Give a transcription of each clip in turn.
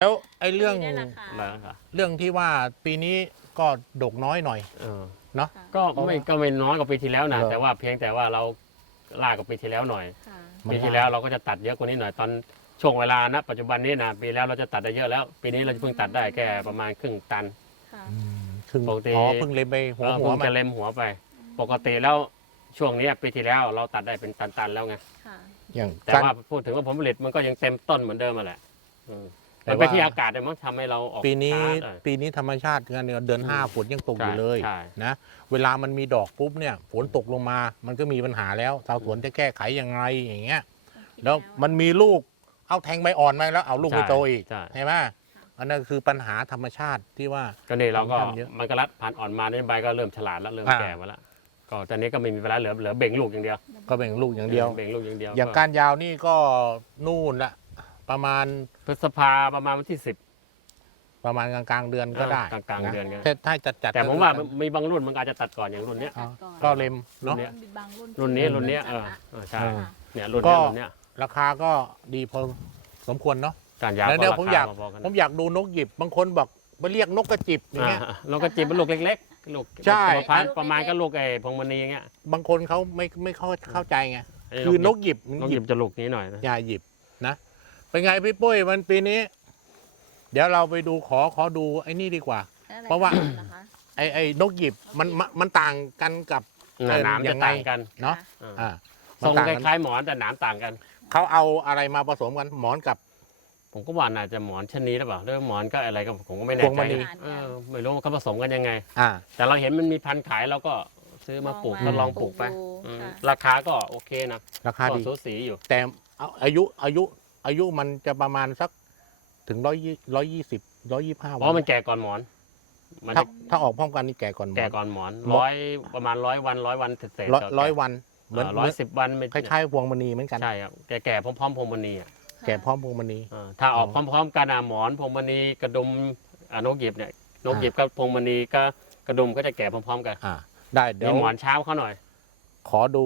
แล้วไอ้เรื่องได้ราคาแล้วค่ะเรื่องที่ว่าปีนี้ก็ดกน้อยหน่อยเออเนาะค่ะก็ไม่ก็ไม่น้อยกว่าปีที่แล้วนะเหรอแต่ว่าเพียงแต่ว่าเราล่ากว่าปีที่แล้วหน่อยค่ะมันปีที่แล้วเราก็จะตัดเยอะกว่านี้หน่อยตอนช่วงเวลานะปัจจุบันนี้นะปีแล้วเราจะตัดได้เยอะแล้ว ปีนี้เราจะเพิ่งตัดได้แค่ประมาณครึ่งตัน ค่ะอืมครึ่งปกติ อ๋อเพิ่งเล็มไปหัวเออหัวเพิ่งมัจะนเล็มหัวไป ปกติแล้วช่วงเนี้ยปีที่แล้วเราตัดได้เป็นตันๆแล้วไงค่ะ อย่างแต่การว่าพูดถึงว่าผลผลิตมันก็ยังเต็มต้นเหมือนเดิมมาแหละอืม แต่มันเป็นว่าที่อากาศเนี่ยมั้งทำให้เราออกปีนี้ช้าหอยปีนี้ธรรมชาติกันเนี่ยเดือนห้าอืมฝนยังตกอยู่ใช่เลย ใช่ นะเวลามันมีดอกปุ๊บเนี่ยฝนตกลงมามันก็มีปัญหาแล้วชาวสวนจะแก้ไขยังไงอย่างเงี้ยแล้วมันมีลูกเอาแทงใบอ่อนมาแล้วเอาลูกไปโตอีกใช่ ใช่ไหมอันนั้นคือปัญหาธรรมชาติที่ว่า ก็นี่เราก็ทำเยอะมันก็รัดผ่านอ่อนมาในใบก็เริ่มฉลาดแล้วเริ่มอ่า แก่มาแล้วก็ตอนนี้ก็ไม่มีเวลาเหลือเหลือเบ่งลูกอย่างเดียวก็แบ่งลูกอย่างเดียวเบ่งลูกอย่างเดียวอย่างการยาวนี่ก็นู่นละ ประมาณพฤษภาประมาณวันที่สิบ ประมาณกลางๆเดือนก็ได้เออกลางๆเดือนก็ได้ ถ้าถ้าจัดจัดแต่ผมว่ามีบางรุ่นมันอาจจะตัดก่อนอย่างรุ่นเนี้ย อ๋อก่อนก็เล็มรุ่เนาะ นเนี้ยมีบางรุ่นรุ่นนี้ที่รุ่นเนี้ยจัเอดอละเออใช่เออเนี่ยรุ่นก็ เนี้ยรุ่นเนี้ยราคาก็ดีพอสมควรเนาะ การยาวแล้วเดี๋ยวก็ผมรคอยาก พๆนผมอยากดูนกหยิบบางคนบอกไปเรียกนกกระจิบอย่างเงี้ย อ่าเราก็จีบเป็นลูกเล็กๆลูกใช่ ประมาณประมาณก็ลูกไอ้พวงมณีอย่างเงี้ยบางคนเขาไม่ไม่เข้าเข้าใจไงไอ้คือนกหยิบนกหยิบจะลูกนี้หน่อยนะ อย่าหยิบนะ เป็นไงพี่ปุ้ยมันปีนี้ เดี๋ยวเราไปดูขอขอดูไอ้นี่ดีกว่า แล้วอไเพราะว่าเหรอคะ ไอ้ไอ้นกหยิบมันมันมันต่างกันกับ หนาหนามยัจะงไง ต่างกันเนาะอ่าอ่าทรงมันคต่างกันล้ายๆหมอนแต่หนามต่างกัน เขาเอาอะไรมาผสมกันหมอนกับ ผมก็ว่าน่าจะหมอนชะนีหรือเปล่าหรือหมอนก็อะไรก็ผมก็ไม่แน่พวงใจมณี เออไม่รู้ว่าเขาผสมกันยังไง อ่า แต่เราเห็นมันมีพันธุ์ขายเราก็ซื้อมาปลูกลองมาก็ลองปลูกไปดูอืมค่ะ ราคาก็โอเคนะราคาก็ดี สูสีอยู่ แต่เอาอายุอายุ อายุมันจะประมาณสักถึงร้อยยี่ร้อยยี่สิบร้อยยี่ห้าเพวันราะมันแก่ก่อนหมอนมันถ้าจะถ้าออกพร้อมกันนี่แก่ก่อนหมแก่อนก่อนหมอนหมอน ร้อยประมาณร้อยวันร้อยวันเศษๆร้อยก็ร้อยแก่วันเหมือนอ่าร้อยสิบวันไม่คล้ายๆพวงมณีเหมือนกัน ใช่ครับแก่ๆพร้อมๆพวงมณีอะแก่พร้อมพวงมณี อ่าถ้าออกพร้อมๆกันอะหมอนพวงมณีกระดุมอ่านกหยิบเนี่ยนกหยิบกับพวงมณีก็กระดุมก็จะแก่พร้อมๆกันอ่า ได้เดี๋ยมีวหมอนเช้าเขาหน่อยขอดู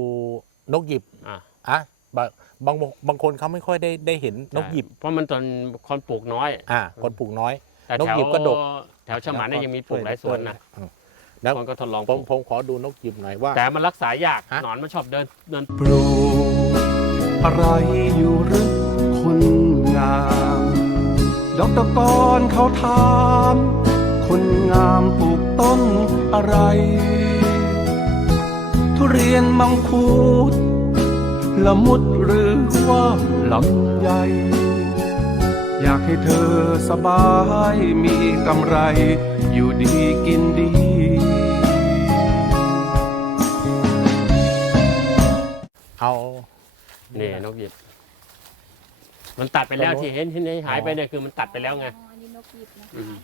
นกหยิบอ่าอะบาง บางบางคนเขาไม่ค่อยได้ได้เห็นนกหยิบ เพราะมันตอนคนปลูกน้อย อ่า คนปลูกน้อย แต่นกแถวหยิบก็ดก แถวฉมานเนี่ยยังมีปลูกหลายสวนนะอืมแล้ว คนก็ทดลองผปมลูกผมขอดูนกหยิบหน่อยว่า แต่มันรักษายากฮะ หนอนมันชอบเดินเดิน ปลูกอะไรอยู่หรือคนงามดอกตะกอนเขาถามคนงามปลูกต้นอะไร ทุเรียนมังคุด ละมุดหรือว่าลำไยอยากให้เธอสบายมีกำไร อยู่ดีกินดีเอานี่นกหยิบ มันตัดไปแล้วต้นนู้นที่เห็นที่หายไปอ๋อเนี่ยคือมันตัดไปแล้วไงอ๋ออันนี้นกหยิบนะอืคะม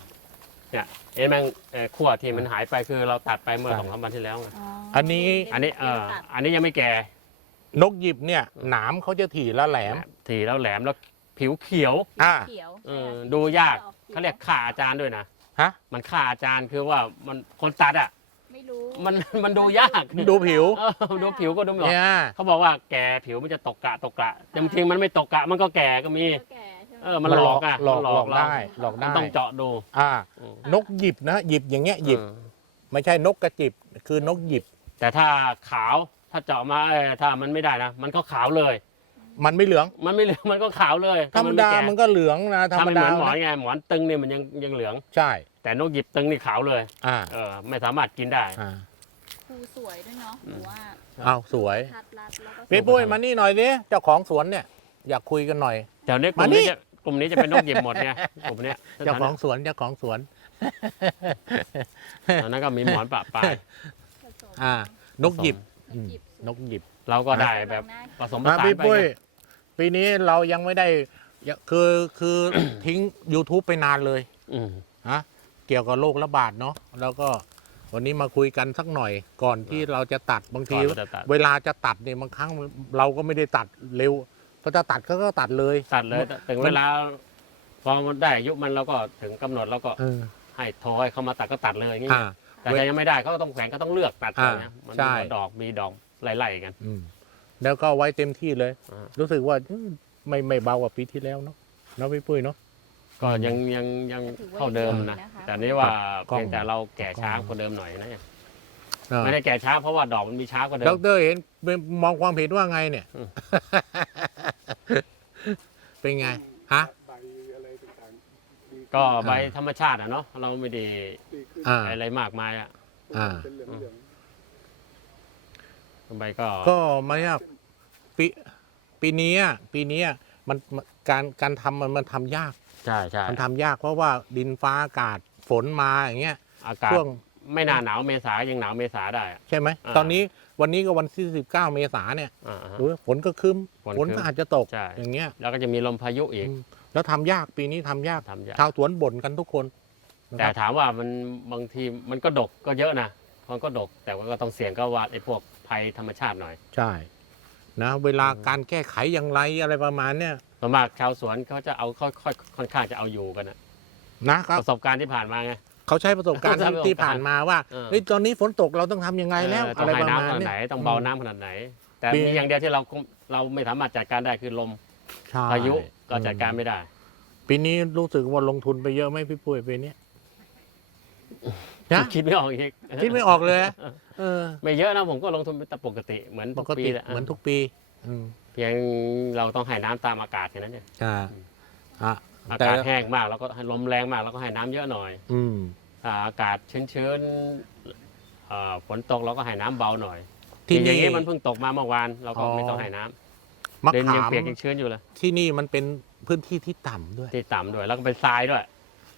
เนี่ยเอ็นแมงเอ่อขั้วที่มันหายไปคือเราตัดไปเมื่อใช่สองสามวันที่แล้วไงอ๋ออันนี้ อันนี้เออตัดอันนี้ยังไม่แก่ นกหยิบเนี่ยหนามเขาจะถี่และแหลมถี่แล้วแหลมแล้วผิวเขียวอ่า เขียวเอใช่อค่ะดูยากออขียวเขาเรียกฆ่าอาจารย์ด้วยนะฮะ มันฆ่าอาจารย์คือว่ามันคนตัดอะ ไม่รู้มันมันดูยากดูผิว เออดูผิวก็ดูไม่ออกเนี่ยเขาบอกว่าแก่ผิวมันจะตกกระตกกระแต่บางทีมันไม่ตกกระมันก็แก่ก็มีก็แก่ใช่ไหม เออมันหลอกอะหลอกมันหลอกเราได้หลอกมัได้นต้องเจาะดูอ่า อืมนกหยิบนะหยิบอย่างเงี้ยหยิบ เออไม่ใช่นกกระจิบ คือนกหยิบแต่ถ้าขาว ถ้าเจาะมาเออถ้ามันไม่ได้นะ มันก็ขาวเลย มันไม่เหลือง มันไม่เหลืองมันก็ขาวเลยธรรมถ้นดาไแก่มันก็เหลืองนะธรถ้ารมมันเหดามือนหมอนนะไงหมอนตึงเนี่ยมันยังยังเหลือง ใช่แต่นกหยิบตึงนี่ขาวเลยอ่าเออไม่สามารถกินได้ อ่าภูสวยด้วยเนาะหนูว่าเอาสวยทัดรัดแล้วก็พี่ปุ้ยมานี่หน่อยดิเจ้าของสวนเนี่ย อยากคุยกันหน่อยแต่เนี้ยกมาลุ่มนี่ นี้จะกลุ่มนี้จะเป็นนกหยิบหมดไงกลุ่มเนี้ยเจ้าของสวนเจ้าของสวน ตอนนั้นก็มีหมอนปะปลายผสมอ่า นกหยิบน อืกมหยิบนกหยิบเราก็ได้แบบหน้าผสมผมาสานพี่ไปปุ้ยไงปีนี้เรายังไม่ได้อย่าคือคือ ทิ้ง YouTube ไปนานเลยอืม ฮะเกี่ยวกับโรคระบาดเนาะแล้วก็วันนี้มาคุยกันสักหน่อย ก่อนที่เราจะตัดบางที ก่อนเราจะตัด เวลาจะตัดเนี่ยบางครั้งเราก็ไม่ได้ตัดเร็วพอจะตัดก็ก็ตัดเลยตัดเลยถึงเวลา พอมันได้อายุมันเราก็ถึงกำหนดเราก็เออให้โทรให้เขามาตัดก็ตัดเลยอย่างงี้อ่า แต่ถ้ายังไม่ได้เขาก็ต้องแขวนก็ต้องเลือกตัดก่อนนะอ่ามันใช่มีดอกมีดอกไล่ๆกัน อืมแล้วก็ไว้เต็มที่เลย อ่ารู้สึกว่าอืมไม่ไม่เบากว่าปีที่แล้วเนาะเนาะพี่ปุ้ยเนาะ ก็ยังยังยังถือว่าเท่าเดิมดีนะนะคะ แต่นี่ว่าก็เพียงแต่เราแก่ช้ากว่าเดิมหน่อยนะเออไม่ได้แก่ช้าเพราะว่าดอกมันมีช้ากว่าเดิดม รเห็นมองความเห็นว่าไงเนี่ย อืม เป็นไงฮะ ใบอะไรต่างๆดี ก็ใบอ่าธรรมชาติอะเนาะเราไม่ได้ดีขึ้นอ่า อะไรมากมายอะอ่า เป็นเหลืองเหลืองใบก็ก็ไม่ยากปีปีนี้อะปีนี้อะมันมันการการทำมันมันทำยาก ใช่ใช่มันทำยากเพราะว่าดินฟ้าอากาศฝนมาอย่างเงี้ยอากาศช่วงไม่น่าหนาวเมษายังหนาวเมษาได้อะ ใช่ไหมอ่า ตอนนี้วันนี้ก็วันที่สิบเก้าเมษาเนี่ยอ่าฮะ ดูฝนก็ครึ้มฝนฝนครึ้ก็มอาจจะตกใช่ อย่างเงี้ย แล้วก็จะมีลมพายุอีก อืม แล้วทำยากปีนี้ทำยากทำยาก ชาวสวนบ่นกันทุกคนนะแต่ครับถามว่ามันบางทีมันก็ดกก็เยอะนะมันก็ดกแต่ว่าก็ต้องเสี่ยงก็ว่าไอ้พวกภัยธรรมชาติหน่อยใช่นะเวลาการแก้ไขอย่างไรอะไรประมาณเนี้ยส่วนมากชาวสวนเขาจะเอาค่อยค่อยค่อนข้างจะเอาอยู่กันนะนะครับประสบการณ์ที่ผ่านมาไง เขาใช้ประสบการณ์ใช้ประสบการณ์ที่ผ่านมาว่าเออ เฮ้ยตอนนี้ฝนตกเราต้องทำยังไงแล้วเออต้อะองไรให้ประน้ำมาณขนาดเนี้ไหนย ต้องเบาน้ำขนาดไหน แต่ปี มีอย่างเดียวที่เราเราไม่สามารถจัดการได้คือลมใช่พายุ ก็จัดการไม่ได้ ปีนี้รู้สึกว่าลงทุนไปเยอะไหมพี่ปุ้ยปีนี้นะคิดไม่ออกอีกคิดไม่ออกเลยอะเออ ไม่เยอะนะผมก็ลงทุนเป็นปกติเหมือนปทุกกปีติแหละเหมือนทุกปีอืมเพียงเราต้องให้น้ำตามอากาศแค่นั้นเองอ่าอะอาแต่กาศแห้งมากแล้วก็ให้ลมแรงมาก แล้วก็ให้น้ำเยอะหน่อย อืมอ่าอากาศชื้นๆอ่าฝนตกเราก็ให้น้ำเบาหน่อยที่อย่างนี่นี้มันเพิ่งตกมาเมื่อวานเราก็อ๋อไม่ต้องให้น้ำ มะเดินยัขางมเปียกยังชื้นอยู่เลยที่นี่มันเป็นพื้นที่ที่ต่ำด้วย ที่ต่ำด้วยแล้วก็เป็นทรายด้วย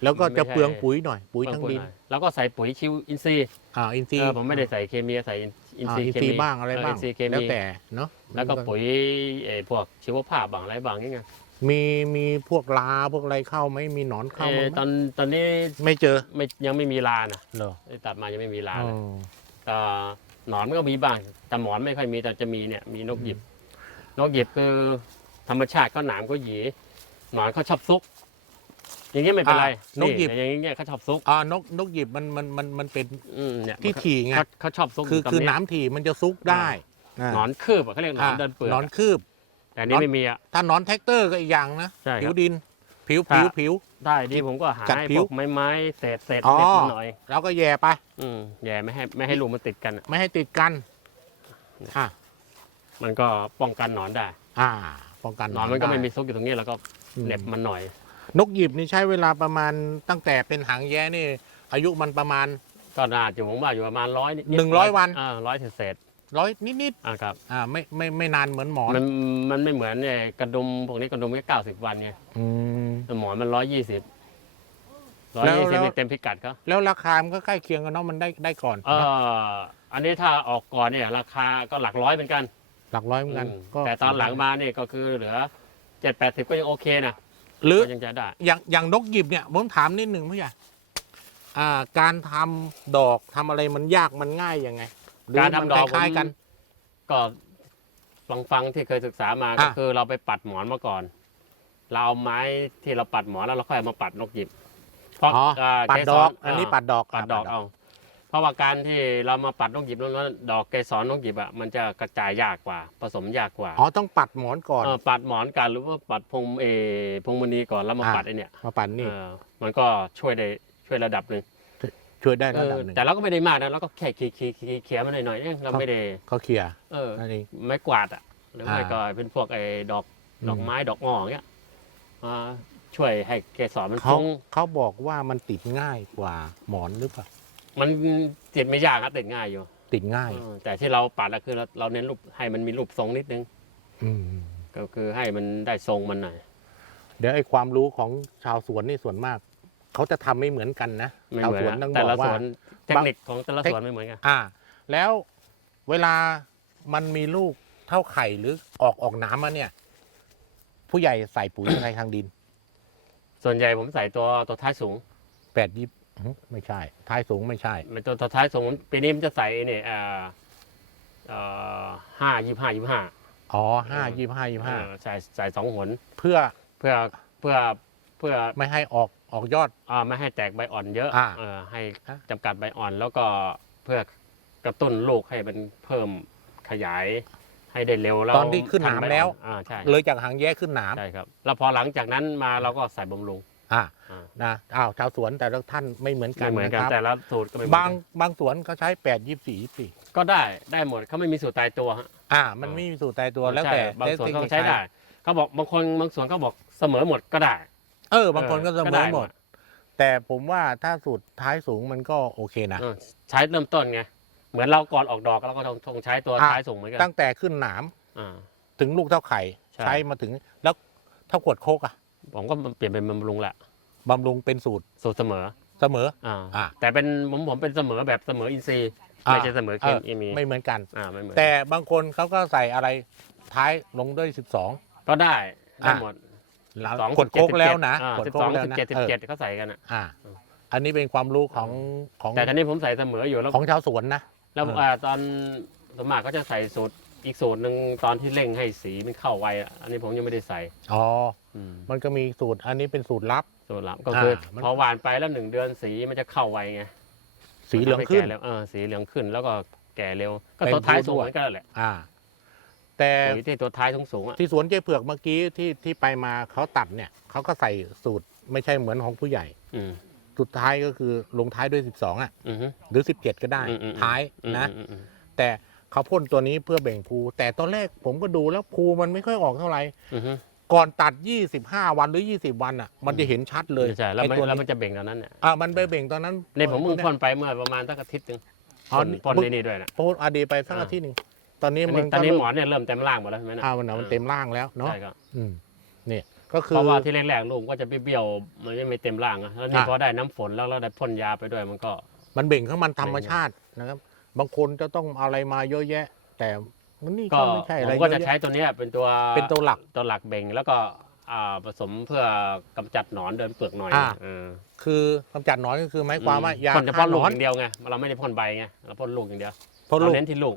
แล้วก็จะไม่ใช่ เปลืองปุ๋ยหน่อย ปุ๋ยทั้งดินหอยแล้วก็ใส่ปุ๋ยคิวอินทรีย์อ่าอินทรีเอย์อผมไม่ได้ใส่เคมีใส่อินอินทรีย์อินเคทรีมีย์บ้างอะไรบ้างเอินทรีย์เคแล้วมีแต่เนาะแล้วก็ปุ๋ยเอ่อพวกชีวภาพบางอะไรบางนี่ไงมีมีพวกลาพวกอะไรเข้าไหมมีหนอนเข้าเอ่ไหมอตอนตอนนี้ไม่เจอไม่ยังไม่มีลานะเหรอไอ้ตัดมายังไม่มีลาอ๋เลยอแต่หนอนมันก็มีบ้างแต่หมอนไม่ค่อยมีแต่จะมีเนี่ยมีนกหยิบ นกหยิบคือธรรมชาติก็หนามก็หยีหนอนเขาชอบซุก อย่างนี้ไม่เป็นไรอะนกหยิบแต่อย่างนี้เขาชอบซุกอ่านกนกหยิบมันมันมันมันเป็นอืมเนี่ยที่ถี่ไงเขาเขาชอบซุกคือยู่ตรงคือน้ำถี่มันจะซุกได้าหนอนคืบอะเขาเรียกหนอนอะเดินเปลือกหนอนคืบ แต่อันนี่หนอน ไม่มีอะ ถ้าหนอนแท็กเตอร์ก็อีกอย่างนะใช่ครับผิวดิน ผิวถ้าผิวผิว ได้ดีผมก็หากัดให้ผิพววกไม้ไม้เศษเศษอ๋อเม็ดหน่อยแล้วก็แย่ไป อืมแย่ไม่ให้ไม่ให้ลูกมันติดกันอะไม่ให้ติดกันอ่า มันก็ป้องกันหนอนได้อ่าป้องกันหนอนมันก็ไม่ด้มีซุกอยู่ตรงนี้แล้วก็อืเหน็บมันหน่อย นกหยิบนี่ใช้เวลาประมาณตั้งแต่เป็นหางแย้นี่ อายุมันประมาณ ก็น่าจะผมว่าอยู่ประมาณร้อยนิดๆหนึ่งร้อยวัน อ่าร้อยเศษร้อยนิดๆอ่าครับ ๆอ่าไม่ไม่ไม่นานเหมือนหมอนมันมันไม่เหมือนเนี่ยกระดุมพวกนี้กระดุมแค่เก้าสิบวันไงอืม แต่หมอนมันร้อยยี่สิบร้อยแล้วยี่สิบแล้วนี่เต็มพิกัดเขาแล้วราคามันก็ใกล้เคียงกันเนาะมันได้ได้ก่อนเอออันนี้ถ้าออกก่อนเนี่ย ราคาก็หลักร้อยเหมือนกัน หลักร้อยเหมือนกันอืมก็ แต่ตอนหลังมาเนี่ยก็คือเหลือเจ็ดแปดสิบก็ยังโอเคนะหรือ ก็ยังจะได้ อย่างอย่างนกหยิบเนี่ยผมถามนิดหนึ่งพี่ใหญ่อ่า การทำดอกทำอะไรมันยากมันง่ายยังไงหการทำมันดอกคล้ายผมๆกันก็ฟังฟังที่เคยศึกษามาอะก็คือเราไปปัดหมอนมาก่อน เราเอาไม้ที่เราปัดหมอนแล้วเราค่อยเอามาปัดนกหยิบเพราะอ๋ออ่าปัดเกดสอรกอันนี้ปัดดอกปัดดอกะเอา เพราะว่าการที่เรามาปัดนกหยิบแล้วนั้นดอกเกสรนกหยิบอะมันจะกระจายยากกว่า ผสมยากกว่าอ๋อต้องปัดหมอนก่อน เออปัดหมอนกันหรือว่าปัดพงเออพงมณีก่อนแล้วมาอะ ปัดไอเนี่ยมาปัดนี่เออมันก็ช่วยได้ช่วยระดับหนึ่งช่วยได้เอระอดับหนึ่งแต่เราก็ไม่ได้มากนะเราก็แค่เคลียร์เคลียร์เคลียร์เคลียร์มาหน่อยๆเองเราไม่ได้เขาเคลียร์เออ นั่นเอง ไม้กวาดอะหรือไม่อ่าก็เป็นพวกไอ้ดอกอืม ดอกไม้ดอกงออย่างเงี้ยมาช่วยให้เกสรมันเขาฟุ้งเขาบอกว่ามันติดง่ายกว่าหมอนหรือเปล่า มันติดไม่ยากครับติดง่ายอยู่ติดง่าย เออแต่ที่เราปัดอะคือเราเราเน้นรูปให้มันมีรูปทรงนิดนึง อืมก็คือให้มันได้ทรงมันหน่อยเดี๋ยวไอ้ความรู้ของชาวสวนนี่ส่วนมาก เขาจะทำไม่เหมือนกันนะไม่ชาวเหมือนสวนนะต้องแต่บอละกสว่า วนเทคนิคของแต่ละสวนไม่เหมือนกัน อ่า แล้วเวลามันมีลูกเท่าไข่หรือออกออกน้ำมาเนี่ย ผู้ใหญ่ใส่ปุ๋ยอะไรทางดินส่วนใหญ่ผมใส่ตัวตัวท้ายสูงแปดยิบอื้อ ไม่ใช่ ท้ายสูงไม่ใช่เป็นตัวตัวท้ายสูงปีนี้มันจะใส่เนี่ยอ่าเอ่อห้ายี่ห้ายี่ห้าอ๋อห้ายี่ห้ายี่ห้าใส่ใส่สองหนเพื่อเพื่อเพื่อเพื่อไม่ให้ออกออกยอดอ่าไม่ให้แตกใบอ่อนเยอะอ่าเออให้ฮะจำกัดใบอ่อน แล้วก็เพื่อกระตุ้นลูกให้มันเพิ่มขยายให้ได้เร็วแล้วตอนที่ขึ้นหนามทัใบแล้วอ่อนอ่าใช่เลยจากหางแย้ขึ้นหนามใช่ครับ แล้วพอหลังจากนั้นมาเราก็ใส่บำรุง อ่าอ่านะอ้าวชาวสวนแต่ละท่านไม่เหมือนกัไม่นเหมือนนะกันครับ แต่ละสูตรก็ไม่เหมือนบางกันบางสวนเขาใช้แปดยี่สี่ยี่สี่ก็ได้ได้หมดเขาไม่มีสูตรตายตัวฮะอ่า มันไม่มีสูตรตายตัวแล้วใช่แต่บางสวนทคเขานิคใช้ได้เขาบอกบางคนบางสวนเขาบอกเสมอหมดก็ได้เออบางคนก็เสมอได้หมด แต่ผมว่าถ้าสูตรท้ายสูงมันก็โอเคนะ เออใช้เริ่มต้นไงเหมือนเราก่อนออกดอกเราก็ต้องต้องใช้ตัวอะ ท้ายสูงเหมือนกันตั้งแต่ขึ้นหนามอ่า ถึงลูกเท่าไข่ใช่ ใช้มาถึงแล้วถ้าขวดโคกอะ ผมก็เปลี่ยนเป็นบำรุงแหละบำรุงเป็นสูตรสูตรเสมอเสมออ่าอะแต่เป็นผมผมเป็นเสมอแบบเสมออินทรีย์อะไม่ใช่เสมอเคมีเออไม่เหมือนกันอ่าไม่เหมือนแต่บางคนเขาก็ใส่อะไรท้ายลงด้วย 12 ก็ได้ได้อะหมดแล้วสองขวดโคกแล้วนะขวดสิบโคสกองแล้วสิบนะเจ็ดสิเอบอเจ็ดเขาใส่กันอะอ่า อันนี้เป็นความรู้ของของแต่ทีนี้ผมใส่เสมออยู่แล้วของชาวสวนนะแล้วเอออ่าตอนสวนมัครก็จะใส่สูตร อีกสูตรหนึ่งตอนที่เร่งให้สีมันเข้าไวอะอันนี้ผมยังไม่ได้ใส่อ๋อ อืมมันก็มีสูตรอันนี้เป็นสูตรลับ สูตรลับก็คือมัน พอหวานไปแล้วหนึ่งเดือนสีมันจะเข้าไวไงสีเหลืองขึ้น มัทำใแก่เร็วเออสีเหลืองขึ้นแล้วก็แก่เร็ว ก็เป็นตัวท้ายผู้สูงด้วย เหมือนกันแหละอ่า แต่ปุ๋ยที่ตัวท้ายสูงสูงๆอะที่สวนเจ๊เผือกเมื่อกี้ที่ที่ไปมาเขาตัดเนี่ยเขาก็ใส่สูตรไม่ใช่เหมือนของผู้ใหญ่ อืมสุดท้ายก็คือลงท้ายด้วย 12 อะ อือฮึ หรือ 17 ก็ได้ อืมอืมอืม ท้ายนะ อืมอืมอืมแต่ เขาพ่นตัวนี้เพื่อเบ่งภูแต่ตอนแรกผมก็ดูแล้วภูมันไม่ค่อยออกเท่าไหร่อือฮึก่อนตัด 25 วันหรือ 20 วันอะ มันจะเห็นชัดเลยใช่แล้วมันไอ้ตัวแล้วนี้มันจะเบ่งตอนนั้นเนี่ยอ่ามันไปเบ่งตอนนั้นนี่ผมเพิ่งพ่นไปเมื่อประมาณสักอาทิตย์หนึงอ๋อพ่นพ่นมึงในนี่ด้วยนะ พ่นอาดีไปสักอ่าอาทิตย์หนึ่งตอนนี้อันมันี้นตอนก็นี้เริ่หมมอนเนี่ยเริ่มเต็มร่างหมดแล้วใช่ไหมนะอ่ามันมันเต็มร่างแล้วเนาะใช่ครับอืมนี่ก็คือ เพราะว่าที่แรกๆลูกก็จะเบี้ยวๆมันไม่เต็มร่างอะแล้วนี่อะ พอได้น้ำฝนแล้วเราได้พ่นยาไปด้วยมันก็ มันเบ่งของมันธรรมชาตินะครับ บางคนจะต้องเอาอะไรมาเยอะแยะ แต่มันนี่ก็ก็ไม่ใช่อะผไรมก็เยจะอะใช้แยะ ตัวเนี้ยเป็นตัวเป็นตัวหลักตัวหลักเบ่งแล้วก็อ่าผสมเพื่อกำจัดหนอนเดินเปลือกหน่อยอ่า เออคือกำจัดหนอนก็คือหมายความว่ายาพ่นเฉฆ่าพาะหลูนกออนย่างเดียวไงเราไม่ได้พ่นใบไงเราพ่นลูกอย่างเดียวเพราะลูเรากเน้นที่ลูก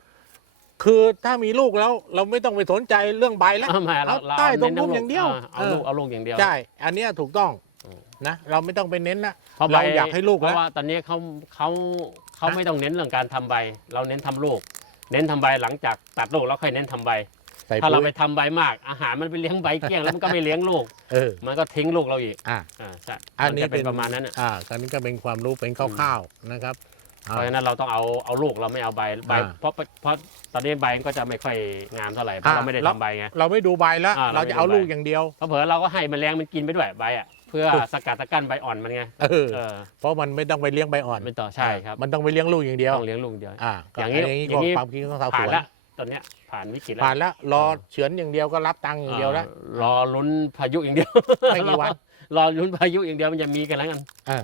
คือถ้ามีลูกแล้ว เราไม่ต้องไปสนใจเรื่องใบแล้ว เอามาเราเอาเราใต้ตรงเน้นพุ่มอย่างเดียวเอาลูกเออเอาลูกอย่างเดียว ใช่อันเนี้ยถูกต้องอืม นะเราไม่ต้องไปเน้นนะ เพราะใบเราอยากให้ลูกเพแล้วราะว่าตอนนี้เขาเขา เขาฮะไม่ต้องเน้นเรื่องการทำใบ เราเน้นทำลูก เน้นทำใบหลังจากตัดลูกแล้วค่อยเน้นทำใบ ใส่ถ้าเราปุ๋ไปยทำใบมาก อาหารมันไปเลี้ยงใบเกลี้ยงแล้วมันก็ไม่เลี้ยงลูก เออ มันก็ทิ้งลูกเราอีกอะ อ่าใช่อันนี้มัจะเป็นประมาณนั้นอะอ่าอันนี้ก็เป็นความรู้เป็นคร่าวๆนะครับเพราะฉะนั้นเราต้องเอาเอาลูกเราไม่เอาใบใบอ่าเพราะเพราะตอนนี้ใบมันก็จะไม่ค่อยงามเท่าไหร่เพราะอ่า เราไม่ได้แล้วทำใบไง เราไม่ดูใบแล้ว อ่าเราจะเอาเราไม่ดูลูกใบอย่างเดียว เพราะเผลอเราก็ให้แมลงมันกินไปด้วยใบอะเพื่อสกัดตะกั้นใบอ่อนมันไงเออ เออเพราะมันไม่ต้องไปเลี้ยงใบอ่อนไม่ต่อใช่ครับมันต้องไปเลี้ยงลูกอย่างเดียวต้องเลี้ยงลูกเดียว อ่าอย่างนี้นี้อก็ย่างนี้ความคิดของชาวสผ่านวนแล้วตอนเนี้ยผ่านวิกฤตแล้วผ่านแล้วรอเฉือนอย่างเดียวก็รับตังค์อย่างเดียวแล้วอ่ารอลุ้นพายุอย่างเดียวไม่กี่วัน รอลุ้นพายุอย่างเดียวมันจะมีกันแล้วกัน เออ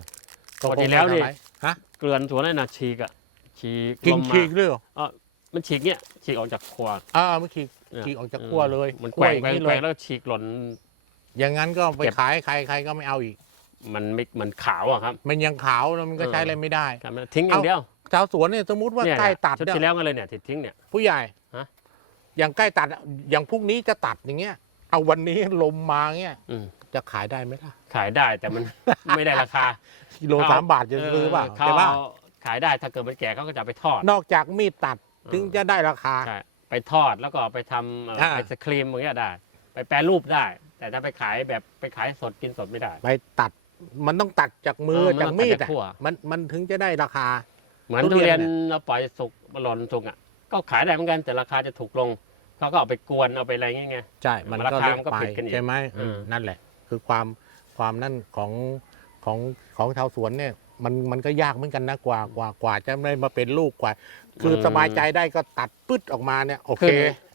ปกติแล้วนี่คงไม่เท่าไหร่ฮะเกลือนสวนนั่นนะฉีกอะฉีกกินลมมาขีกด้วยเหรอมันฉีกเนี่ยฉีกออกจากขวด อ่ามันขีกเนี่ย ขีกออกจากขั้วเลยมันขั้แกวว่งอย่างแกว่งนี้แกเลว่ยงแล้วฉีกหล่น อย่างนั้นก็ไปเก็บ ขายใครใครก็ไม่เอาอีก มันไม่มันขาวอะครับ มันยังขาวแล้วมันก็เออ ใช้อะไรไม่ได้ ครับมันทิ้งอย่างเดียวชาวสวนเนี่ยสมมติว่าเนี่ยใกล้ตัดชุดเนี่ยที่แล้วกันเลยเนี่ยที่ทิ้งเนี่ย ผู้ใหญ่ฮะ อย่างใกล้ตัดอะอย่างพรุ่งนี้จะตัดอย่างเงี้ย เอาวันนี้ลมมาเงี้ยอืมจะขายได้ไหมล่ะขายได้แต่มัน ไม่ได้ราคากิโลสามบาทจะซื้อเปล่าเขาใช่ป่ะขายได้ถ้าเกิดมันแก่เขาก็จะเอาไปทอด นอกจากมีดตัดถึงจะได้ราคา ใช่ไปทอดแล้วก็เอาไปทำเอ่ออ่า ไอศครีมอย่างเงี้ยได้ ไปแปรรูปได้ แต่ถ้าไปขายแบบไปขายสดกินสดไม่ได้ ไปตัดมันต้องตัดจากมือเออมันจากต้องมีดตัดจากอะขั้วมันมันถึงจะได้ราคา เหมือนทุทุเรีเรียยนนเนี่ยเราปล่อยสุกหล่นสุกอะก็ขายได้เหมือนกันแต่ราคาจะถูกลงเขาก็เอาไปกวนเอาไปอะไรเงี้ยไง ใช่ มันราก็คาเลือกมันก็ไปผิดกันอีกใช่ไหมเออ นั่นแหละ คือความความนั่นของของของชาวสวนเนี่ย มันมันก็ยากเหมือนกันนะกว่ากว่ากว่าจะได้มาเป็นลูกกว่า คือสบายใจได้ก็ตัดปึ๊ดออกมาเนี่ยโอเค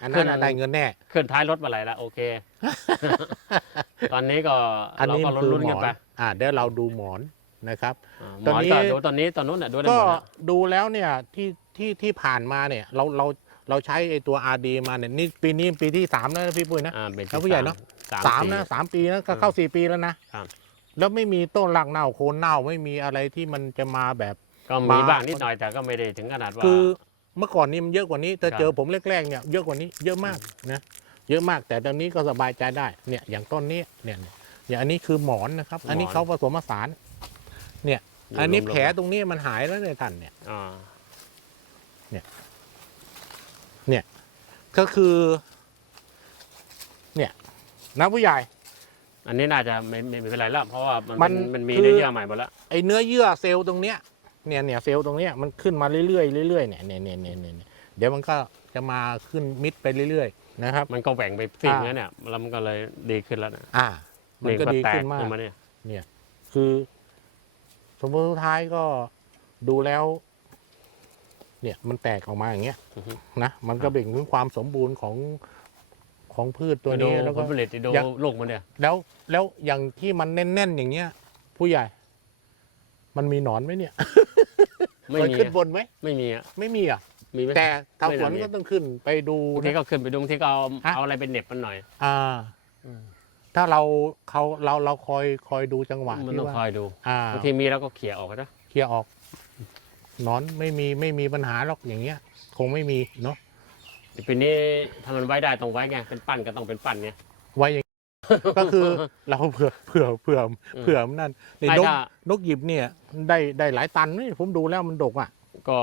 อันนั้นน่ะได้เงินแน่เคลื่อนท้ายรถมาไหลแล้วโอเค ตอนนี้ก็อันเรานี้ก็คือลุ้นหๆมกันอนไปอ่าเดี๋ยวเราดูหมอนนะครับ อ่าหตอนมอนนี้ ก็ดูตอนนี้ตอนนู้นน่ะดูได้หก็มดแล้วดูแล้วเนี่ยที่ที่ที่ผ่านมาเนี่ยเราเราเราใช้ไอตัว RD มาเนี่ยนี่ปีนี้ปีที่สามแล้วนะพี่ปุ้ยนะ อ่าเป็นแล้วผู้ใหญ่เนอะ สามสามสี่ นะสามปีนะก็เข้าสี่ปีแล้วนะครับ แล้วไม่มีต้นรากเน่าโคนเน่าไม่มีอะไรที่มันจะมาแบบ ก็มีมาบ้างนิดหน่อยแต่ก็ไม่ได้ถึงขนาดว่า คือเมื่อก่อนนี้มันเยอะกว่านี้แต่ครับเจอผมแรกๆเนี่ยเยอะกว่านี้เยอะมากนะเยอะมากแต่ตอนนี้ก็สบายใจได้เนี่ยอย่างต้นนี้เนี่ยเนี่ยอย่างอันนี้คือหมอนนะครับ อันนี้เขาผสมผสานเนี่ย อันนี้รวมๆแผลตรงนี้มันหายแล้วเนี่ยท่านเนี่ยอ่าก็คือ เนี่ยนะผู้ใหญ่ อันนี้น่าจะไม่ไม่ไม่เป็นไรแล้วเพราะว่ามันมัเป็นนมันมีคือ เนื้อเยื่อใหม่หมดแล้วไอเนื้อเยื่อเซลล์ตรงเนี้ยเนี่ยเนี่ยเซลล์ตรงเนี้ยมันขึ้นมาเรื่อยๆเรื่อยๆเนี่ยเนี่ยเนี่ยเนี่ยเนี่ยเดี๋ยวมันก็จะมาขึ้นมิดไปเรื่อยๆนะครับ มันก็แหว่งไปซีกอ่า นั้นเนี่ยแล้วมันก็เลยดีขึ้นแล้วนะอ่า มันก็ดีแตขึ้นมาก มาเนี่ย คือสมมติสุดท้ายก็ดูแล้ว เนี่ยมันแตกออกมาอย่างเงี้ย อือฮึ นะมันก็เบ่งถึงความสมบูรณ์ของ ของพืชตัวไปดูนี้แล้วผก็ลผลิตดูอยากลูกมันเนี่ย แล้วแล้วอย่างที่มันแน่นๆอย่างเงี้ย ผู้ใหญ่ มันมีหนอนไหมเนี่ยไม่มันมีขึ้นอะบนไหมไม่มีอะไม่มีอะมีไหมแต่ทางไม่สวนน่ามีก็ต้องขึ้นไปดูบางทีนะก็ขึ้นไปดูบางทีก็เอาฮะเอาอะไรเป็นเหน็บมันหน่อย อ่าถ้าเราเขาเราเราคอยคอยดูจังหวะมันที่ต้องคอว่ายดูอ่าบางทีมีแล้วก็เขี่ยออกนะเคลียร์ออกหนอนไม่มีไม่มีปัญหาหรอกอย่างเงี้ย คงไม่มีเนาะ ปีนี้ถ้ามันไว้ได้ต้องไว้ไงเป็นปั้นก็ต้องเป็นปั้นไง ไว้อย่าง ก็คือเราเผื่อเผื่อเผื่อเผื่อมันนั่นนี่ไม่นกถ้า นกหยิบเนี่ย ได้ได้หลายตันนี่ผมดูแล้วมันดกอะ ก็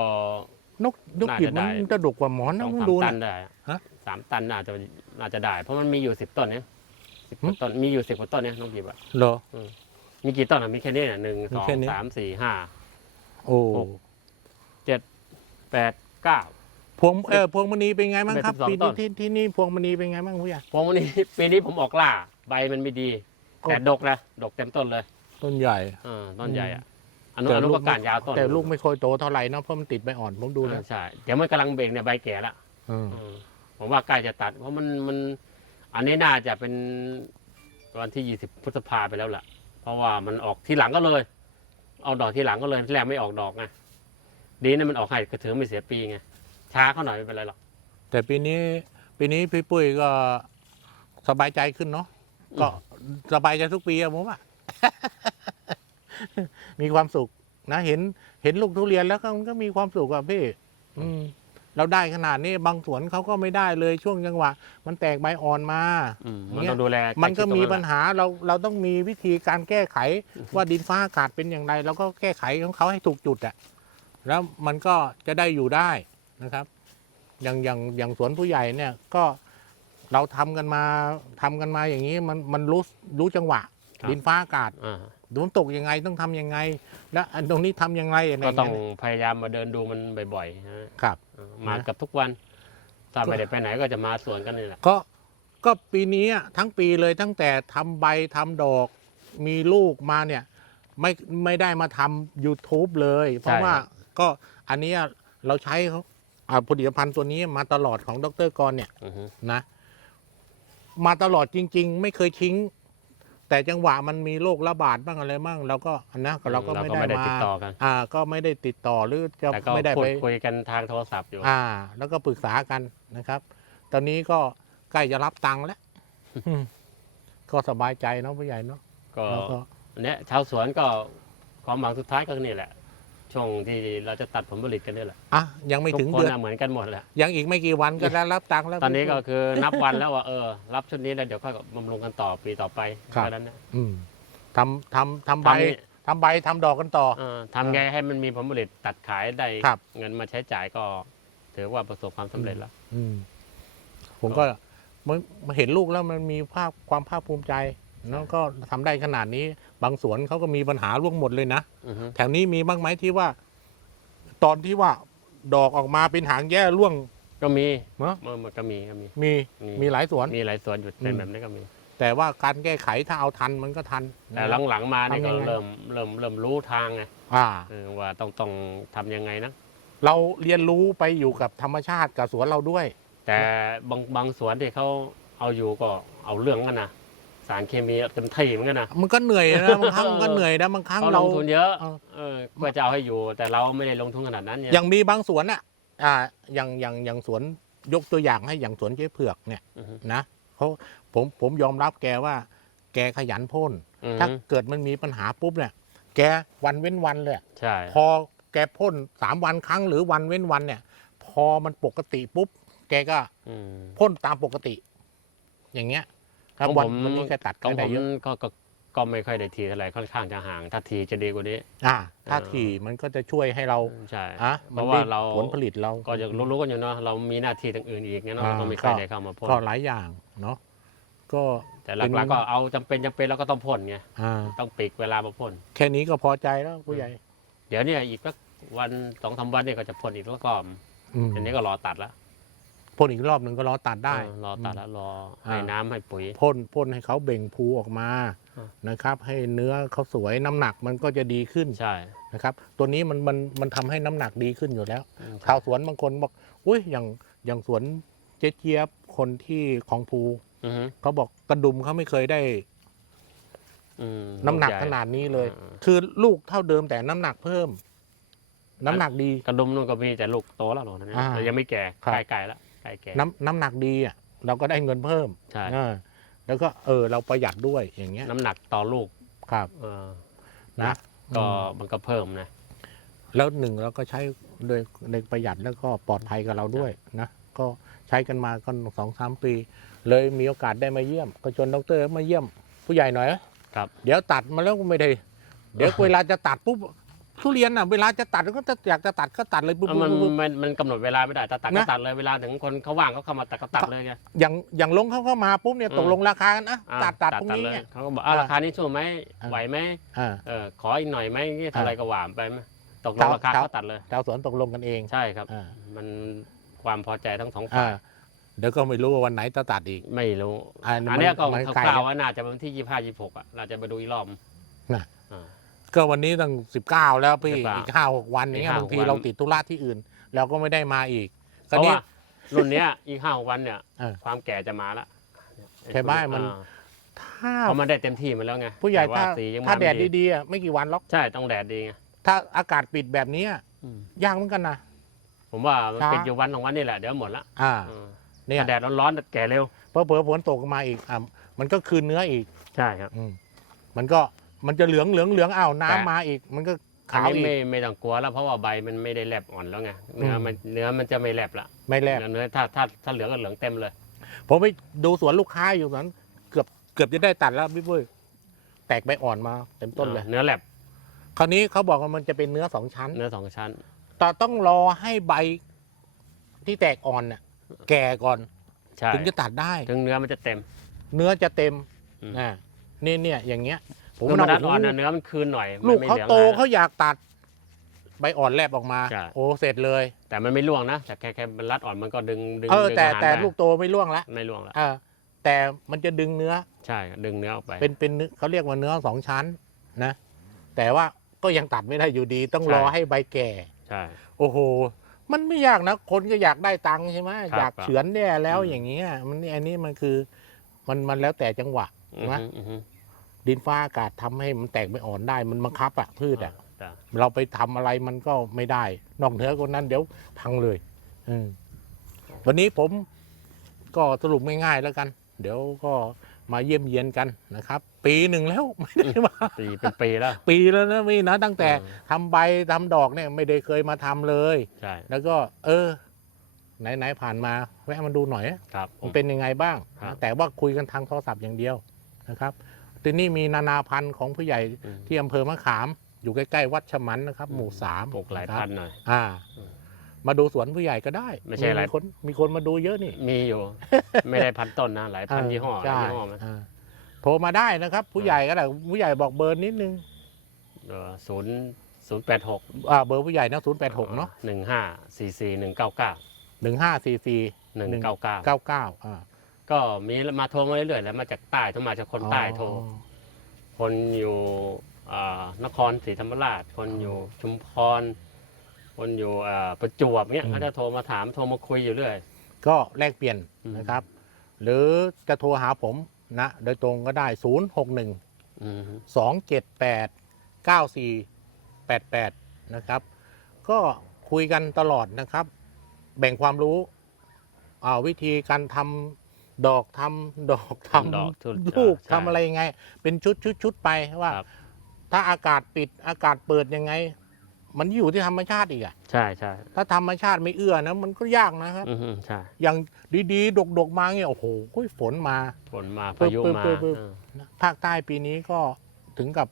นกนกหยิบน่ามันจะได้จะดกกว่าหมอนสนะองผมสามดูตันะ นได้ฮะสามตันน่าจะน่าจะได้ เพราะมันมีอยู่สิบต้นเนี่ยสิบหึ ต้นมีอยู่สิบกว่าต้นเนี่ยนกหยิบอะเหรอ มีกี่ต้นอะมีแค่นี้เนี่ยหนึ่งมีสองแค่นี้ สามสี่ห้าโอ้หกแปดเก้า พวงเออพวงมณีเป็นไงบ้างครับเป็น12ปีต้นี้นที่ที่นี่พวงมณีเป็นไงบ้างผู้ใหญ่พวงวันนี้ปีนี้ผมออกล่า ใบมันไม่ดีก็แต่ดกนะดกเต็มต้นเลย ต้นใหญ่เออต้นใหญ่อะอนุแต่อนุลูกประการยาวต้นแต่ลูกไม่ค่อยโตเท่าไหร่นะเพราะมันติดใบอ่อนผมดูเอแล้อวใช่เดี๋ยวมันกำลังเบ่งเนี่ยใบแก่ละอืมเออผมว่าใกล้จะตัด เพราะมันมัน อันนี้น่าจะเป็นวันที่ยี่สิบพฤษภาไปแล้วแหละเพราะว่ามันออกทีหลังก็เลย เอาดอกทีหลังก็เลยที่แรกไม่ออกดอกไงดีนะมันออกให้กระเถือไม่เสียปีไง ช้าเขาหน่อยไม่เป็นไรหรอก แต่ปีนี้ปีนี้พี่ปุ้ยก็สบายใจขึ้นเนาะก็สบายใจทุกปีอะผมว่ามีความสุขนะเห็นเห็นลูกทุเรียนแล้วก็มันก็มีความสุขอะพี่ อืม เราได้ขนาดนี้บางสวนเขาก็ไม่ได้เลยช่วงจังหวะ มันแตกใบอ่อนมา อืมอย่างมันเงี้ยต้องดูแลมันก็มีปัญใล้ชิดตรงหาเราเราต้องมีวิธีการแก้ไขว่าดินฟ้าอากาศเป็นอย่างไรเราก็แก้ไขของเขาให้ถูกจุดอะแล้วมันก็จะได้อยู่ได้ นะครับอย่างอย่างอย่างสวนผู้ใหญ่เนี่ยก็เราทำกันมาทำกันมาอย่างนี้มันมันรู้รู้จังหวะดินฟ้าอากาศอ่าดูมันตกยังไงต้องทำยังไง แล้วอันตรงนี้ทำยังไงอะไรก็ต้องย่าเยพยายามมาเดินดูมันบ่อยๆนะครับเออมานะกับทุกวันถ้าไม่ได้ไปไหนก็จะมาสวนกันนี่แหละก็ก็ปีนี้อะทั้งปีเลยตั้งแต่ทำใบทำดอก มีลูกมาเนี่ย ไม่ไม่ได้มาทำ YouTube เลย เพราะว่าก็อันเนี้ยเราใช้เขา อ่าผลิตภัณฑ์ตัวนี้มาตลอดของดรกรเนี่ยอือฮึนะ มาตลอดจริง ๆ ไม่เคยทิ้ง แต่จังหวะมันมีโรคระบาดบ้างอะไรบ้างเราก็อันนะเราก็ไม่ได้ไม่ได้มาติดต่อกัน อ่า ก็ไม่ได้ติดต่อหรือจะแต่ก็ไม่ได้พูไปดคุยกันทางโทรศัพท์อยู่ อ่า แล้วก็ปรึกษากันนะครับ ตอนนี้ก็ใกล้จะรับตังค์แล้วอืมก็สบายใจเนาะผู้ใหญ่เนาะก็แล้วก็ เนี่ยชาวสวนก็ความหวังสุดท้ายก็นี่แหละ ช่วงที่เราจะตัดผลผลิตกันนี่แหละอะยังไม่ทุถึงกคนเดือน น่ะเหมือนกันหมดแหละยังอีกไม่กี่วันก็ได้รับตังค์แล้ว ตอนนี้ก็คือนับวันแล้วว่าเออ รับชุดนี้แล้วเดี๋ยวค่อยบำรุงกันต่อปีต่อไปครับ แค่นั้นนะ อืมทำทำทำใบทำนี่ ทำใบทำดอกกันต่อ เออทำไงให้มันมีผลผลิตตัดขายได้ครับ เงินมาใช้จ่ายก็ ถือว่าประสบความสำเร็จแล้ว อืมผมก็มันมาเห็นลูกแล้วมันมีภาพความภาคภูมิใจ แล้วก็ทำได้ขนาดนี้ บางสวนเขาก็มีปัญหาร่วงหมดเลยนะ อือฮึแถวนี้มีบ้างไหมที่ว่า ตอนที่ว่าดอกออกมาเป็นหางแย่ร่วงก็มีเนอะเออมันก็มีก็มี มีมี มีหลายสวน มีหลายสวนอยู่เป็นอืม แบบนี้ก็มี แต่ว่าการแก้ไขถ้าเอาทันมันก็ทันแต่นะครับ หลังๆมาเนี่ยทำยัก็งไง เริ่มเริ่มเริ่มรู้ทางไงอ่า เออว่าต้องต้องทำยังไงนะ เราเรียนรู้ไปอยู่กับธรรมชาติกับสวนเราด้วย แต่บางบางสวนที่เขาเอาอยู่ก็เอาเรื่องกันนะ สารเคมีเต็มที่เหมือนกันนะ มันก็เหนื่อยนะบางครั้งมันก็เหนื่อยนะบางครั้งเขาลเรา งทุนเยอะเออ เออเพื่อจะเอาให้อยู่ แต่เราไม่ได้ลงทุนขนาดนั้นเนี่ยอย่างมีบางสวนอะ อ่าอย่างอย่างอย่างสวนยกตัวอย่างให้อย่างสวนเจ๊เผือกเนี่ยอือฮึ นะเขาผมผมยอมรับแกว่า แกขยันพ่น อือฮึถ้าเกิดมันมีปัญหาปุ๊บเนี่ย แกวันเว้นวันเลย ใช่ พอแกพ่นสามวันครั้งหรือวันเว้นวันเนี่ย พอมันปกติปุ๊บ แกก็อืมพ่นตามปกติ อย่างเงี้ย ครับของวันผมวันนี้แกตัดของก็ผได้มเยอะก็ก็ก็ไม่ค่อยได้ทีเท่าไหร่ค่อนข้างจะห่างถ้าทีจะดีกว่านี้ อ่า ถ้าเออถี่มันก็จะช่วยให้เราใช่อะเพมันราะว่าได้เราผลผลิตเราก็จะรู้ๆกันอยู่เนาะเรามีหน้าที่ต่างอื่นอีกเงี้ยเนาะอ่าก็ไม่ค่อยก็ได้เข้ามาพ่นก็หลายอย่างเนาะก็แต่หลักๆก็เอาจำเป็นจำเป็นแล้วก็ต้องพ่นไงอ่าต้องปิกเวลามาพ่นแค่นี้ก็พอใจแล้วผู้ใหญ่ เดี๋ยวเนี่ยอีกสักวันสองสามวันเนี่ยก็จะพ่นอีกแล้วก็อืมอันนี้ก็รอตัดละ พ่นอีกรอบหนึ่งก็รอตัดได้เออรอตัดแล้วรออ่าให้น้ำให้ปุ๋ย พ่นพ่นให้เขาเบ่งภูออกมาอ่านะครับ ให้เนื้อเขาสวยน้ำหนักมันก็จะดีขึ้นใช่ นะครับตัวนี้มันมันมันทำให้น้ำหนักดีขึ้นอยู่แล้วอืมชาวสวนบางคนบอกอุ้ยอย่างอย่างสวนเจ๊เจี๊ยบคนที่ของภูอือฮึเขาบอกกระดุมเขาไม่เคยได้อืมน้ำหนักลูใญ่ ขนาดนี้เลย อ่า คือลูกเท่าเดิมแต่น้ำหนักเพิ่ม น้ำหนักดี กระดุมนู่นก็มีแต่ลูกโตแล้วหรอกนะอ่าแต่ยังไม่แก่ครับใกล้ไก่ละ ใกล้แก่น้ำน้ำหนักดีอะเราก็ได้เงินเพิ่มใช่อ่าแล้วก็เออเราประหยัดด้วยอย่างเงี้ยน้ำหนักต่อลูกครับเออนะ ก็อืมมันก็เพิ่มนะ แล้วหนึ่งเราก็ใช้โดยในประหยัดแล้วก็ปลอดภัยกับเราด้วยนะก็ใช้กันมาก็สองสามปี เลยมีโอกาสได้มาเยี่ยม ก็ชวนดรมาเยี่ยมผู้ใหญ่หน่อยนะครับ เดี๋ยวตัดมาแล้วก็ไม่ได้ เดี๋ยวเวลาจะตัดปุ๊บ ทุเรียนอะเวลาจะตัดก็จะอยากจะตัดก็ตัดเลยปุ๊บเอามันปุ๊บปุ๊บ มันมันกำหนดเวลาไม่ได้ถ้าตัดก็นะ ตัดเลยเวลาถึงคนเขาว่างเขาเข้ามาตัดก็ตัดเลยไง อย่างอย่างลงเขาเข้ามาปุ๊บเนี่ยอืม ตกลงราคากันนะอ่าตัดตัดตรงนี้เลยเนี่ยเขาก็บอกอะอ่าราคานี้สู้ไหมอ่าไหวไหมอ่า เออขออีกหน่อยไหมนี่อ่าอะไรก็หวานไปไหมตกลงครับราคาครับ เขาตัดเลย ชาวสวนตกลงกันเองใช่ครับ อ่ามันความพอใจทั้งสองอ่าฝ่ายเดี๋ยวก็ไม่รู้ว่าวันไหนจะตัดอีก ไม่รู้ อันนี้อันเนี้ยก็มันคร่าวๆไกลว่าน่าจะเป็นวันที่ยี่ห้ายี่หกอะเราจะไปดูอีกรอบน่ะอ่า ก็วันนี้ตั้งสิบเก้าแล้วพี่19อีกห้าหกวันอย่างเงี้ยอีกห้าบางทีหกวัน เราติดธุระที่อื่น เราก็ไม่ได้มาอีกเพก็ราะนี่ว่ารุ่นเนี้ยอีกห้าวันเนี่ย เออความแก่จะมาละใช่ไหมมัน อ่าถ้า เพราะมันได้เต็มที่มาแล้วไงผู้ใหญ่แต่ว่ถ้าสียังถ้ามาแดดไม่ดีๆอะไม่กี่วันหรอก ใช่ต้องแดดดีไงถ้าอากาศปิดแบบนี้อะอืมยากเหมือนกันนะ ผมว่ามันช้าปิดอยู่วันสองวันนี่แหละเดี๋ยวหมดละอ่าอืมเนี่ย ถ้าแดดร้อนๆแก่เร็ว เพอเผลอๆฝนตกมาอีกอะมันก็คืนเนื้ออีกใช่ครับ อืมมันก็ มันจะเหลืองเหลืองเหลืองอ้าวน้ำแต่มาอีก มันก็อันขาวนี้อีก ไม่ไม่ต้องกลัวแล้วเพราะว่าใบมันไม่ได้แลบอ่อนแล้วไงเนื้ออืมมันเนื้อมันจะไม่แลบละไม่แลบ เนื้อถ้าถ้าถ้าเหลืองก็เหลืองเต็มเลย ผมไปดูสวนลูกค้าอยู่นั้น เกือบเกือบจะได้ตัดแล้วพี่ปุ้ยแตกใบอ่อนมาเต็มต้นเลย เนื้อแลบคราวนี้เขาบอกว่ามันจะเป็นเนื้อสองชั้นเนื้อสองชั้น แต่ต้องรอให้ใบที่แตกอ่อนน่ะแก่ก่อน ใช่ถึงจะตัดได้ ถึงเนื้อมันจะเต็ม เนื้อจะเต็มอืมนะนี่เนี่ยอย่างเงี้ย ผมคือมันเอารัดอ่อนโอ้นะโหเนื้อมันคืนหน่อยมันลูกไม่เขาหลืองโตหนเขาอยากตัด ใบอ่อนแลบออกมา ใช่ โอ้เสร็จเลย แต่มันไม่ร่วงนะแต่แค่แค่มันรัดอ่อนมันก็ดึงดึงเออ ดึงแต่อาหารแต่ได้ลูกโตไม่ร่วงละไม่ร่วงละเออแต่มันจะดึงเนื้อ ใช่ดึงเนื้อออกไป เป็นเป็นเนื้อเขาเรียกว่าเนื้อสองชั้นนะ แต่ว่าก็ยังตัดไม่ได้อยู่ดี ต้องรอให้ใบแก่ ใช่ โอ้โห มันไม่ยากนะ คนก็อยากได้ตังค์ใช่ไหมครับอยากเฉือนเนี่ยแล้วอืม อย่างเงี้ยมันนี่อันนี้มันคือ มันมันแล้วแต่จังหวะอือนะฮึอือฮึ ดินฟ้าอากาศทำให้มันแตกไม่อ่อนได้มันบังคับอะพืชอะจ้ะเราไปทำอะไรมันก็ไม่ได้ นอกเหนือกว่านั้นเดี๋ยวพังเลยอืมวันนี้ผมก็สรุปง่ายๆแล้วกัน เดี๋ยวก็มาเยี่ยมเยียนกันนะครับ ปีหนึ่งแล้วไม่ได้มาปีเป็นปีแล้ว ปีแล้วนะพี่นะตั้งแต่อืมทำใบทำดอกเนี่ยไม่ได้เคยมาทำเลยใช่แล้วก็ เออ ไหนๆผ่านมาแวะมาดูหน่อยครับมันเป็นยังไงบ้างครับแต่ว่าคุยกันทางโทรศัพท์อย่างเดียวนะครับ ทีนี้มีนานาพันธุ์ของผู้ใหญ่อืมที่อำเภอมะขาม อยู่ใกล้ๆวัดฉมันนะครับ หมู่สามปลูกหลายครับพันหน่อยอ่าอืมมาดูสวนผู้ใหญ่ก็ได้ไม่ใช่อะไรคน มีคนมาดูเยอะนี่ มีอยู่ ไม่ได้พันต้นนะหลายพันยี่ห้อหลายใช่ยี่ห้อมันอ่าโทรมาได้นะครับ ผู้ใหญ่ก็ได้ผู้ใหญ่บอกเบอร์นิดนึงศูนย์ศูนย์แปดหกอ่าเบอร์ผู้ใหญ่นะศูนย์แปดหกเนาะหนึ่งห้าสี่สี่หนึ่งเก้าเก้าหนึ่งห้าสี่สี่หนึ่งเก้าเก้าเก้าเก้าอ่า ก็มีมาโทรมาเรื่อยๆแล้วมาจากใต้โทรมาจากคนใต้โทรอ๋อคนอยู่อ่านครศรีธรรมราช คนอยู่ชุมพร คนอยู่อ่าประจวบเนี่ยเขาจะโทรมาถามโทรมาคุยอยู่เรื่อย ก็แลกเปลี่ยนอืม นะครับ หรือจะโทรหาผมนะโดยตรงก็ได้ 0 6 1 อืม2 7 8 9 4 8 8 นะครับ ก็คุยกันตลอดนะครับ แบ่งความรู้อ่าวิธีการทำ ดอกทำดอกทดอกทุนำลูกใช่ ทำอะไรยังไง เป็นชุดชุดชุดไปว่า ครับถ้าอากาศปิดอากาศเปิดยังไง มันอยู่ที่ธรรมชาติอีกอะใช่ใช่ถ้าธรรมชาติไม่เอื้อนะมันก็ยากนะครับ อืมใช่อย่างดีๆ ดกๆมาเนี่ยโอ้โหฝนมา ฝนมาพายุมาปึ๊บปึ๊บปึ๊บอ่านะภาคใต้ปีนี้ก็ถึงกับ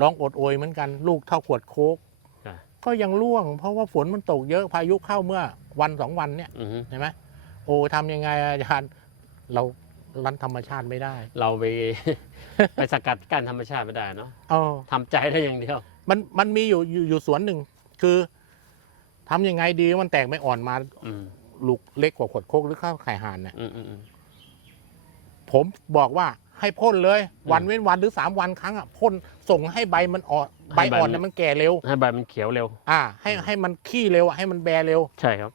ร้องโอดโอยเหมือนกัน ลูกเท่าขวดโค้กใช่ก็ยังร่วง เพราะว่าฝนมันตกเยอะพายุเข้าเมื่อวันสองวันเนี่ยอืมใช่ไหมโอ้ทำยังไงอาจารย์ เรารันธรรมชาติไม่ได้เราไป ไปสกัดกั้นธรรมชาติไม่ได้เนาะอ๋อทำใจได้อย่างเดียว มันมันมีอยู่อยู่อยู่สวนหนึ่ง คือทำยังไงดีมันแตกไม่อ่อนมาอืมลูกเล็กกว่าขวดโคกหรือข้าวไข่ห่านเนี่ยอืมอืมอืม ผมบอกว่าให้พ่นเลย วันเว้นวันหรือสามวันครั้งอะพ่นส่งให้ใบมันอ่อนใบอ่อนเนี่ยมันแก่เร็ว ให้ใบมันเขียวเร็ว อ่า ให้ให้มันขี้เร็วอะให้มันแบเร็ว ใช่ครับ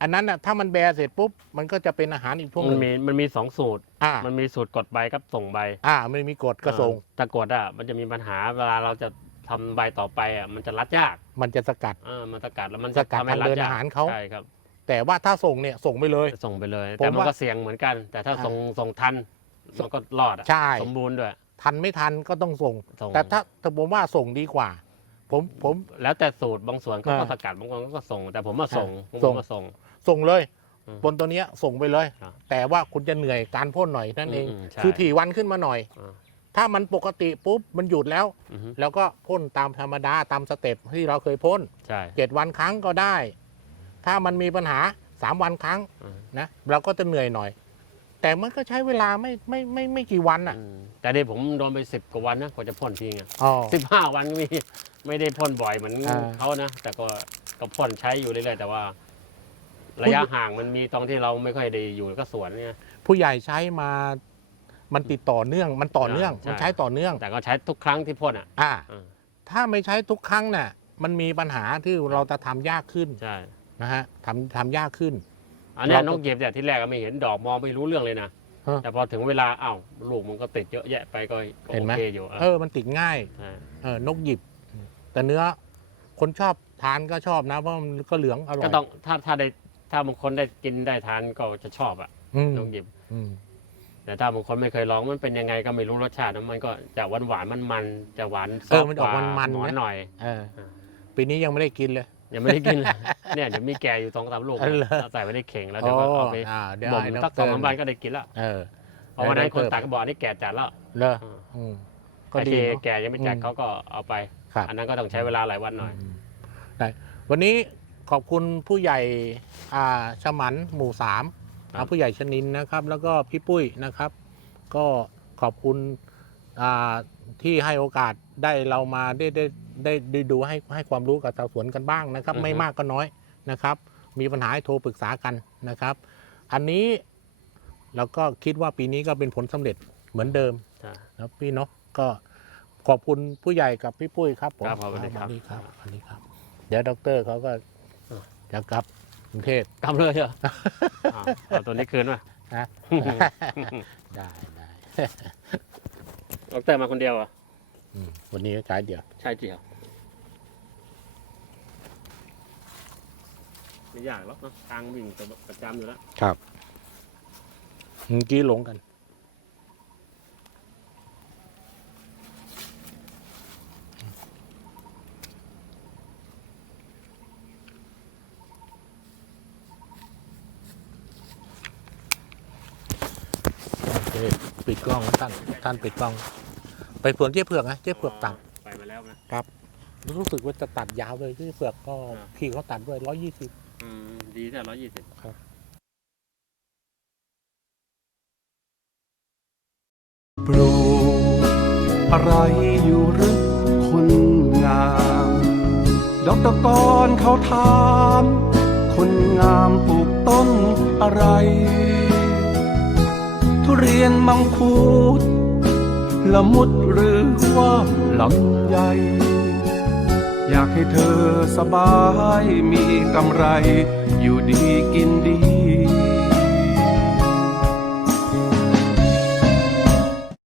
อันนั้นน่ะถ้ามันแบเสร็จปุ๊บมันก็จะเป็นอาหารอีกช่วงหมันึ่นงมีมันมีสองสูตร อ่ามันมีสูตรกดใบกับส่งใบอ่ามันมีกฎกระทรงเออแต่กดอะมันจะมีปัญหาเวลาเราจะทำใบต่อไปอะมันจะรัดยากมันจะสกัด เออมันสกัดแล้วมันสจะกัดทำให้ทางรัดเดินยากอาหารเขา ใช่ครับแต่ว่าถ้าส่งเนี่ยส่งไปเลย ส่งไปเลยผมแต่มันว่าก็เสี่ยงเหมือนกัน แต่ถ้าอ่าส่งส่งทันมันก็รอดอะใช่ สมบูรณ์ด้วย ทันไม่ทันก็ต้องส่ง ส่ง แต่ถ้าถ้าผมว่าส่งดีกว่า ผมผม แล้วแต่สูตรบางส่วนเขาก็อ่าสกัดบางคนก็ส่ง แต่ผมมาส่งผมส่ง มาส่ง ส่งเลยอืมบนตัวเนี้ยส่งไปเลย ครับแต่ว่าคุณจะเหนื่อยการพ่นหน่อยนั่นเองอืมใช่คือถี่วันขึ้นมาหน่อย อ่า ถ้ามันปกติปุ๊บมันหยุดแล้ว อือฮึแล้วก็พ่นตามธรรมดาตามสเต็ปที่เราเคยพ่นใช่ เจ็ดวันครั้งก็ได้ ถ้ามันมีปัญหาสามวันครั้งอืม นะเราก็จะเหนื่อยหน่อย แต่มันก็ใช้เวลาไม่ไม่ไม่ไม่กี่วันอะอืมแต่นี่ผมโดนไปสิบกว่าวันนะกว่าจะพ่นทีไงอ๋อ สิบห้าวันก็มี ไม่ได้พ่นบ่อยเหมือนอ่า เขานะ แต่ก็ก็พ่นใช้อยู่เรื่อยๆแต่ว่า ระยะห่างมันมีตรงที่เราไม่ค่อยได้อยู่ก็สวนเนี่ย ผู้ใหญ่ใช้มามันติดต่อเนื่อง มันต่อเนื่อง ใช่ มันใช้ต่อเนื่องแต่ก็ใช้ทุกครั้งที่พ่นอะอ่าอ่าถ้าไม่ใช้ทุกครั้งน่ะมันมีปัญหาที่เราจะทำยากขึ้นใช่ นะฮะทำทำยากขึ้น อันเนี้ยเราก็น้องเก็บเนี่ยที่แรกก็ไม่เห็นดอกมองไม่รู้เรื่องเลยนะ ฮะแต่พอถึงเวลาอ้าวลูกมันก็ติดเยอะแยะไปก็ก็เห็นโอไหม เคอยู่เออมันติดง่ายใช่เออนกหยิบ แต่เนื้อคนชอบทานก็ชอบนะเพราะมันก็เหลืองอร่อยก็ต้องถ้าถ้าได้ ถ้าบางคนได้กินได้ทานก็จะชอบอะอืม น้องหยิบ อืม แต่ถ้าบางคนไม่เคยลองมันเป็นยังไงก็ไม่รู้รสชาตินะมันก็จะหวานหวานมันมันๆจะหวานเออมันออกซฟต์มันๆหวานนะ หน่อยเอออ่าปีนี้ยังไม่ได้กินเลย ยังไม่ได้กินเลย เนี่ยเดี๋ยวมีแก่อยู่สองสามลูกเออเหรอ ใส่ไว้ในเข่งแล้วเดี๋ยวก็เอาไปอ่าเดี๋ยวบ่มให้ดสักสองรสามวันก็ได้กินแล้วเออ เพราะวันนั้นให้ดคนรตัดก็บอกอันนี้แก่จัดแล้วเลออืมอืมก็ไอ้ดีที่เนอะ แก่ยังไม่จัดอืม เขาก็เอาไป ครับอันนั้นก็ต้องใช้เวลาหลายวันหน่อยมได้วันนี้ ขอบคุณผู้ใหญ่อ่าฉมันหมู่สามครับอ่าผู้ใหญ่ชนินนะครับ แล้วก็พี่ปุ้ยนะครับ ก็ขอบคุณอ่าที่ให้โอกาสได้เรามาได้ได้ได้ได้ดูให้ให้ความรู้กับชาวสวนกันบ้างนะครับไม่มากก็น้อยนะครับ มีปัญหาให้โทรปรึกษากันนะครับ อันนี้เราก็คิดว่าปีนี้ก็เป็นผลสำเร็จเหมือนเดิมใช่นะพี่เนาะก็ขอบคุณผู้ใหญ่กับพี่ปุ้ยครับผมครับผมสวัสดีครับ สวัสดีครับสวัสดีครับ เดี๋ยวด็อกเตอร์เขาก็ จะกลับกรุงเทพกำเลยเหรออ่าเอาตัวนี้คืนมานะได้ได้ดอกเตอร์มาคนเดียวเหรอะอืมวันนี้ก็จ่ายเดียว ใช่เจียวไม่ยากหรอกเนอะทางวิ่งประจำอยู่แล้ว ครับเมื่อกี้หลงกัน ปิดกล้องนะท่านท่านปิดกล้อง ไปสวนเจ๊เผือกนะเจ๊เผือกตัดไปมาแล้วนะรู้สึกว่าจะตัดยาวเลยเจ๊เผือกก็ครับพี่เขาตัดด้วยร้อยยี่สิบอืมดีแต่ร้อยยี่สิบปลูกอะไรอยู่หรือคนงามดอกตะกอนเขาถาม คนงามปลูกต้นอะไร ทุเรียนมังคุดละมุดหรือว่าลำใยอยากให้เธอสบายมีกำไร อยู่ดีกินดี